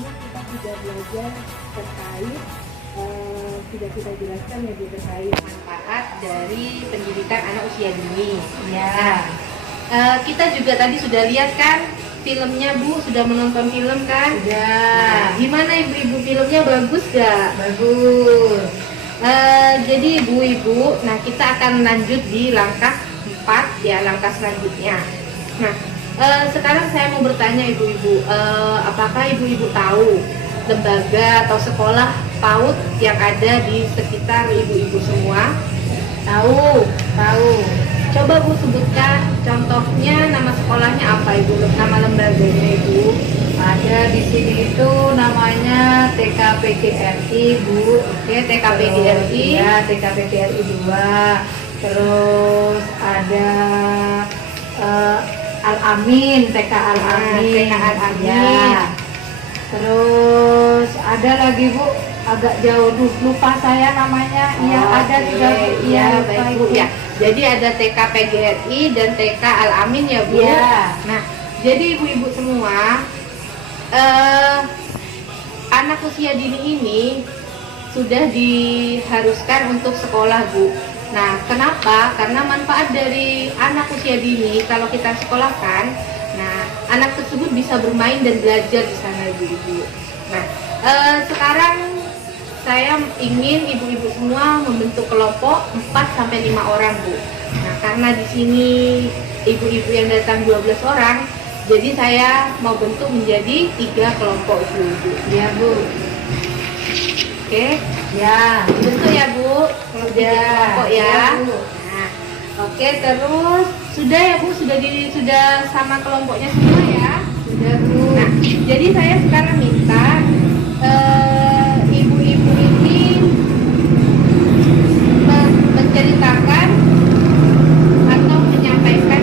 sebelumnya kita sudah belajar terkait sudah kita jelaskan ya Bu, terkait manfaat dari pendidikan anak usia dini. Ya. Kita juga tadi sudah lihat kan filmnya Bu, sudah menonton film kan? Sudah. Nah, gimana ibu-ibu, filmnya bagus gak? Bagus. Jadi ibu-ibu, nah kita akan lanjut di langkah 4 ya, langkah selanjutnya. Nah, sekarang saya mau bertanya ibu-ibu, apakah ibu-ibu tahu lembaga atau sekolah PAUD yang ada di sekitar ibu-ibu semua? Tahu. Coba Bu sebutkan contohnya, nama sekolahnya apa Ibu, nama lembaganya Ibu? Ada di sini itu namanya TKPGRI Bu. Oke, TKPGRI. Ya, TKPGRI 2. Terus ada Al-Amin, TK Al-Amin. TK Al-Amin. Ya. Terus ada lagi Bu, agak jauh lupa saya namanya. Iya, ada juga Bu. Iya, lupa baik Bu. itu. Ya. Jadi ada TK PGRI dan TK Al-Amin ya Bu. Iya. Nah, jadi ibu-ibu semua, anak usia dini ini sudah diharuskan untuk sekolah Bu. Nah, kenapa? Karena manfaat dari anak usia dini kalau kita sekolahkan, nah anak tersebut bisa bermain dan belajar di sana ibu-ibu. Nah, sekarang saya ingin ibu-ibu semua membentuk kelompok 4-5 orang Bu. Nah, karena di sini ibu-ibu yang datang 12 orang, jadi saya mau bentuk menjadi 3 kelompok ibu-ibu. Ya Bu. Oke, Ya. bentuk ya Bu, kalau 3 kelompok ya. Ya, Bu. Nah, oke, terus sudah ya Bu, sudah sama kelompoknya semua ya. Sudah Bu. Nah, jadi saya sekarang minta ibu-ibu ini menceritakan atau menyampaikan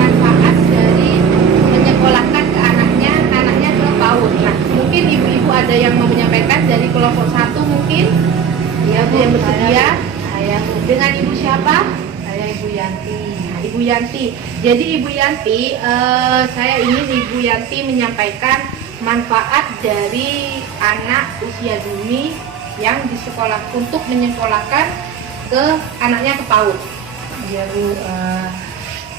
manfaat dari menyekolahkan ke anaknya ke PAUD. Nah, mungkin ibu-ibu ada yang mau menyampaikan dari kelompok 1 mungkin? Ya Bu, yang bersedia? Saya Bu. Dengan ibu siapa? Saya Ibu Yanti. Nah, Ibu Yanti. Jadi Ibu Yanti, saya ingin Ibu Yanti menyampaikan manfaat dari anak usia dini yang di sekolah untuk menyekolahkan ke anaknya ke PAUD. Ya Bu.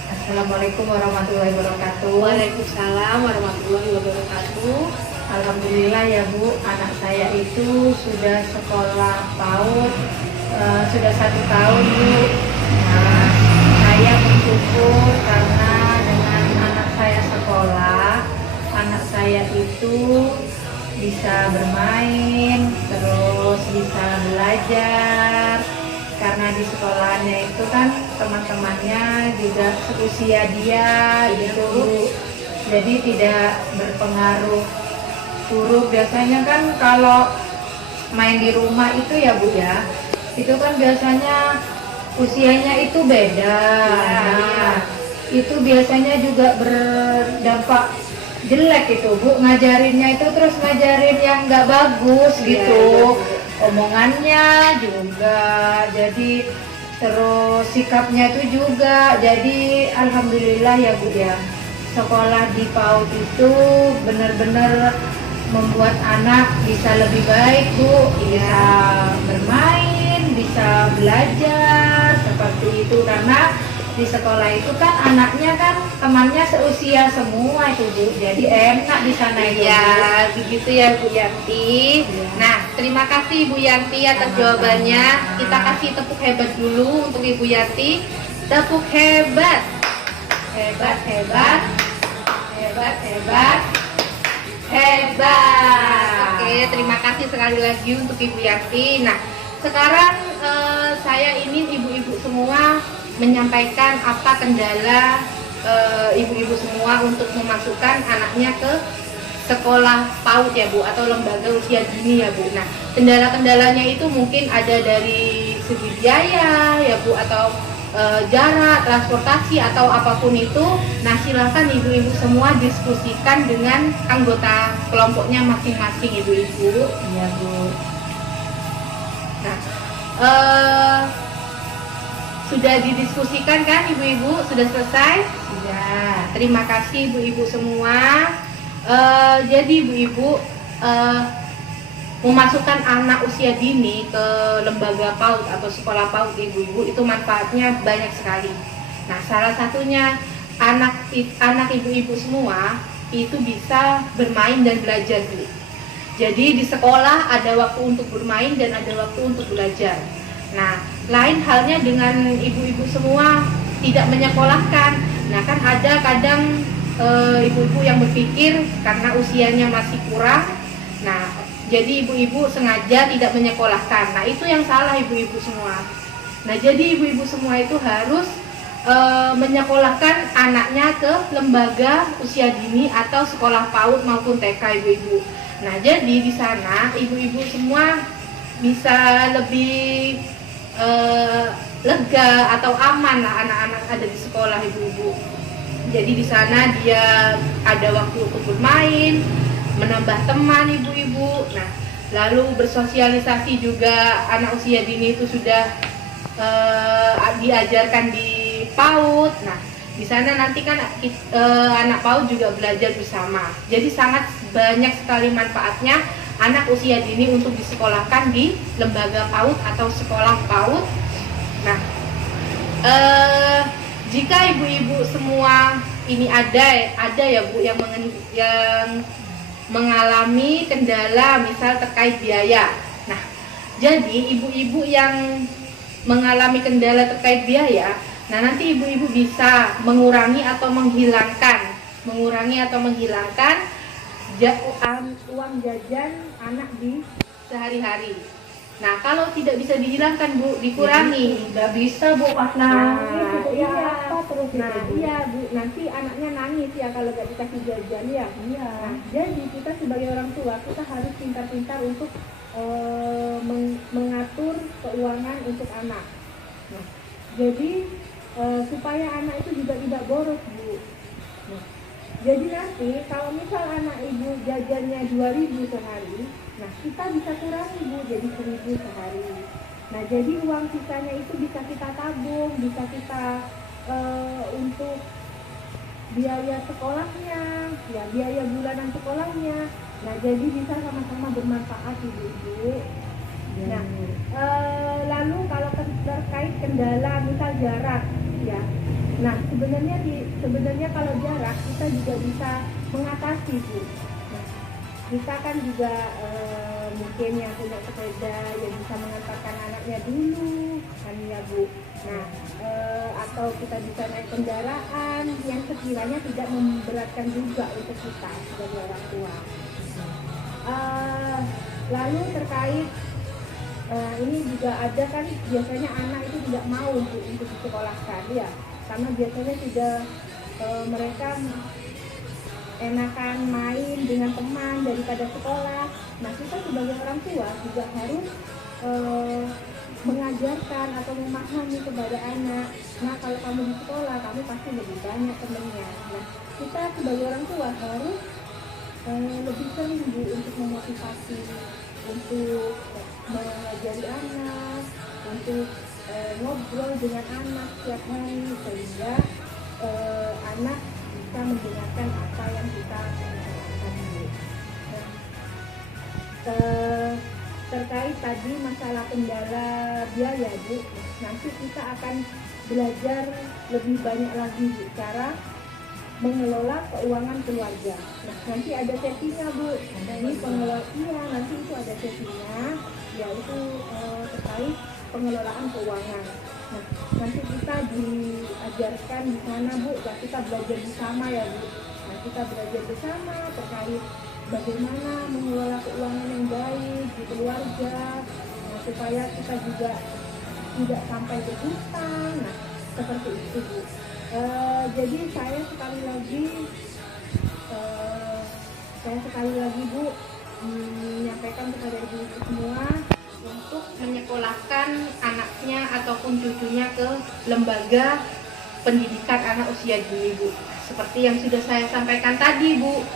Assalamualaikum warahmatullahi wabarakatuh. Waalaikumsalam warahmatullahi wabarakatuh. Alhamdulillah ya Bu, anak saya itu sudah sekolah PAUD sudah 1 tahun Bu. Nah, saya bersyukur karena dengan anak saya sekolah, anak saya itu bisa bermain, terus bisa belajar. Karena di sekolahnya itu kan teman-temannya juga seusia dia gitu Bu. Jadi tidak berpengaruh buruk. Biasanya kan kalau main di rumah itu ya Bu ya, itu kan biasanya usianya itu beda. Nah, itu biasanya juga berdampak jelek itu Bu, ngajarinnya itu terus ngajarin yang nggak bagus gitu. Omongannya juga, jadi terus sikapnya itu juga. Jadi alhamdulillah ya Bu ya, sekolah di PAUD itu benar-benar membuat anak bisa lebih baik Bu, bisa bermain, bisa belajar seperti itu. Karena di sekolah itu kan anaknya kan temannya seusia semua itu Bu, jadi enak di sana itu. Ya, begitu ya Bu Yanti. Nah, terima kasih Ibu Yanti atas jawabannya. Kita kasih tepuk hebat dulu untuk Ibu Yanti. Tepuk hebat. Hebat, hebat. Hebat, hebat. Hebat. Oke, terima kasih sekali lagi untuk Ibu Yanti. Nah, sekarang saya ingin ibu-ibu semua menyampaikan apa kendala ibu-ibu semua untuk memasukkan anaknya ke sekolah PAUD ya Bu, atau lembaga usia dini ya Bu. Nah, kendala-kendalanya itu mungkin ada dari segi biaya ya Bu, atau jarak, transportasi, atau apapun itu. Nah, silakan ibu-ibu semua diskusikan dengan anggota kelompoknya masing-masing ibu-ibu. Iya Bu. Nah, sudah didiskusikan kan ibu-ibu? Sudah selesai? Sudah. Terima kasih ibu-ibu semua. Jadi ibu-ibu, eh, memasukkan anak usia dini ke lembaga PAUD atau sekolah PAUD ibu-ibu itu manfaatnya banyak sekali. Nah, salah satunya anak ibu-ibu semua itu bisa bermain dan belajar, Bu. Jadi di sekolah ada waktu untuk bermain dan ada waktu untuk belajar. Nah, lain halnya dengan ibu-ibu semua tidak menyekolahkan. Nah, kan ada kadang ibu-ibu yang berpikir karena usianya masih kurang. Nah, jadi ibu-ibu sengaja tidak menyekolahkan. Nah, itu yang salah ibu-ibu semua. Nah, jadi ibu-ibu semua itu harus menyekolahkan anaknya ke lembaga usia dini atau sekolah PAUD maupun TK ibu-ibu. Nah, jadi di sana ibu-ibu semua bisa lebih lega atau aman lah anak-anak ada di sekolah ibu-ibu. Jadi di sana dia ada waktu untuk bermain, menambah teman ibu-ibu. Nah, lalu bersosialisasi juga anak usia dini itu sudah diajarkan di PAUD. Nah, di sana nanti kan anak PAUD juga belajar bersama. Jadi sangat banyak sekali manfaatnya anak usia dini untuk disekolahkan di lembaga PAUD atau sekolah PAUD. Nah, jika ibu-ibu semua ini ada ya Bu yang mengalami kendala misal terkait biaya. Nah, jadi ibu-ibu yang mengalami kendala terkait biaya, nah nanti ibu-ibu bisa mengurangi atau menghilangkan uang jajan anak di sehari-hari. Nah, kalau tidak bisa dihilangkan Bu, dikurangi. Nggak bisa Bu, Nah, iya. iya. Terus Nah, itu, Bu? iya Bu, nanti anaknya nangis ya kalau nggak dikasih jajan ya. Iya. Nah, jadi kita sebagai orang tua kita harus pintar-pintar untuk mengatur keuangan untuk anak. Nah, jadi supaya anak itu juga tidak boros Bu. Nah, jadi nanti kalau misal anak ibu jajannya 2.000 sehari, nah kita bisa kurangi Bu jadi 1.000 sehari. Nah, jadi uang sisanya itu bisa kita tabung, bisa kita untuk biaya sekolahnya, ya biaya bulanan sekolahnya. Nah, jadi bisa sama-sama bermanfaat ibu-ibu. Nah, lalu kalau terkait kendala misal jarak, ya. Nah, sebenarnya kalau jarak kita juga bisa mengatasi Bu. Nah, kita kan juga mungkin yang punya sepeda yang bisa mengantarkan anaknya dulu, kan ya Bu. Nah, atau kita bisa naik kendaraan yang sekiranya tidak memberatkan juga untuk kita sebagai orang tua. Lalu terkait ini juga ada kan biasanya anak itu tidak mau untuk disekolahkan ya, karena biasanya sudah mereka enakan main dengan teman daripada sekolah. Nah, kita sebagai orang tua juga harus mengajarkan atau memahami kepada anak. Nah, kalau kamu di sekolah kamu pasti lebih banyak temannya. Nah, kita sebagai orang tua harus lebih sering Bu untuk memotivasi, untuk mengajari anak, untuk ngobrol dengan anak setiap hari sehingga anak bisa mendengarkan apa yang kita katakan. Nah, terkait tadi masalah kendala biaya Bu, nanti kita akan belajar lebih banyak lagi Bu cara mengelola keuangan keluarga. Nah, nanti ada sesinya Bu. Nah, ini nanti itu ada sesinya, yaitu terkait pengelolaan keuangan. Nah, nanti kita diajarkan di sana Bu, ya kita belajar bersama ya Bu. Nah, kita belajar bersama terkait bagaimana mengelola keuangan yang baik di keluarga, nah, supaya kita juga tidak sampai berhutang. Nah, seperti itu Bu. Jadi saya sekali lagi Bu menyampaikan kepada ibu-ibu semua untuk menyekolahkan anaknya ataupun cucunya ke lembaga pendidikan anak usia dini Bu. Seperti yang sudah saya sampaikan tadi Bu,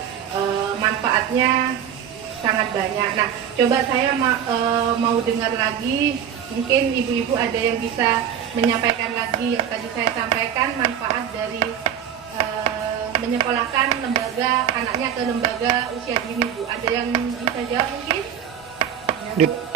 manfaatnya sangat banyak. Nah, coba saya mau dengar lagi, mungkin ibu-ibu ada yang bisa menyampaikan lagi yang tadi saya sampaikan manfaat dari menyekolahkan anaknya ke lembaga usia dini Bu? Ada yang bisa jawab mungkin? Ya, Di, Bu.